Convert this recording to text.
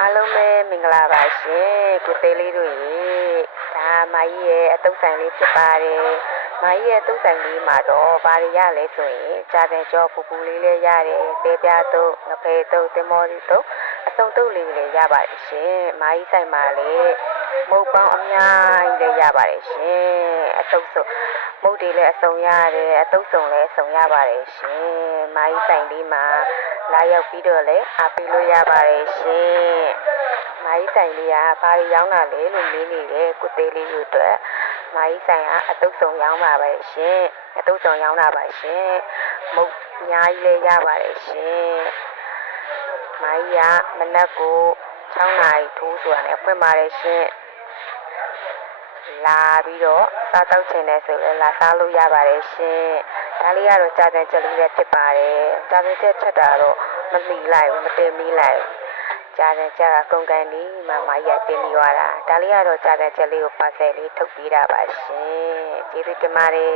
အားလုံးပဲမင်္ဂလာပါရှင်ကိုသေးလေးတို့ရေဒါမာကြီးရဲ့အတုပ်ဆိုင်လေးဖြစ်ပါတယ်မာကြီးရဲ့အတုပ်ဆိုင်လေးမှာတော့ဘာတွေရလဲဆိုရင်ကြာတဲ့ကြောပူပူလေးလည်းရတယ်ပဲပြားတုပ်ငဖဲတုပ်တင်မော်တုပ်အစုံတုပ်လေးလည်းရပါတယ်ရှင်မာကြီးဆိုင်မှာလည်းမုတ်ပေါင်းအများကြီးလည်းရပါတယ်ရှင်အတုပ်စုမုတ်တွေလည်းအစုံရတယ်အတုပ်စုံလည်းအစုံရပါတယ်ရှင်မာကြီးဆိုင်လေးမှာလာရောက်ပြီးတော့လည်းအားပေးလို့ရပါတယ်ရှင်မာကြီးဆိုင်လေးကဘာတွေရောင်းတာလဲလို့မေးနေတယ်ကိုသေးလေးတို့အတွက်မာကြီးဆိုင်ကအတုပ်စုံရောင်းပါပဲရှင်အတုပ်စုံရောင်းတာပါရှင်မုတ်အများကြီးလည်းရပါတယ်ရှင်မာကြီးကမနက်ကို6နာရီထိုးဆိုတာနဲ့ဖွင့်ပါတယ်ရှင်လာပြီးတော့စားတောက်ချင်တယ်ဆိုလည်းလာစားလို့ရပါတယ်ရှင်ဒါလေးကတော့ကြာတဲ့ချက်လေးပဲဖြစ်ပါတယ်ကြာတဲ့ချက်ချက်တာတော့မမီလိုက်ဘူးမတင်မီလိုက်ကြာတဲ့ချက်ကကုန်ကန်ဒီမမကြီးကတင်ပြီးသွားတာဒါလေးကတော့ကြာတဲ့ချက်လေးကိုပါဆယ်လေးထုတ်ပြီးတာပါရှင်ကျေးဇူးတင်ပါတယ်